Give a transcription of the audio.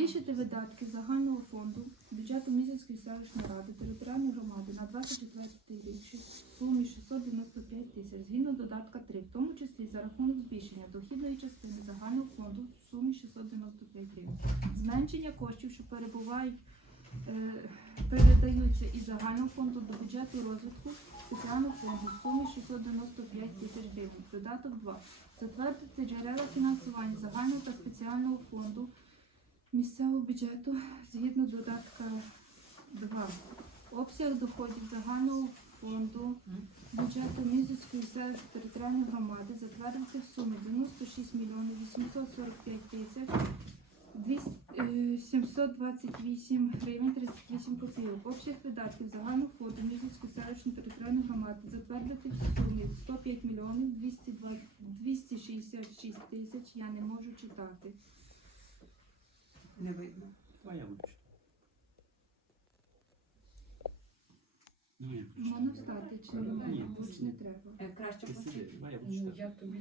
Збільшити видатки загального фонду бюджету Мізинської селищної ради територіальної громади на 24 рік в сумі 695 тисяч згідно додатка 3, в тому числі за рахунок збільшення дохідної частини загального фонду в сумі 695 гривень. Зменшення коштів, що перебувають, е, передаються із загального фонду до бюджету розвитку спеціального фонду в сумі 695 тисяч гривень. Додаток 2. Затвердити джерела фінансування загального та спеціального фонду місцевого бюджету згідно додатка 2. Обсяг доходів загального фонду бюджету Мізівської селищної територіальної громади затвердити в сумі 96 мільйонів 845 тисяч 200, е, 728 гривень 38 копійок. Обсяг видатків загального фонду Мізівської селищної територіальної громади затвердити в сумі 105 мільйонів 266 тисяч. Я не можу читати. Не видно. А я буду читати. Ну, я буду Можна встати чи ні? не треба? Е, Краще Ти посидіти. сиди, я Ну, читати. я тобі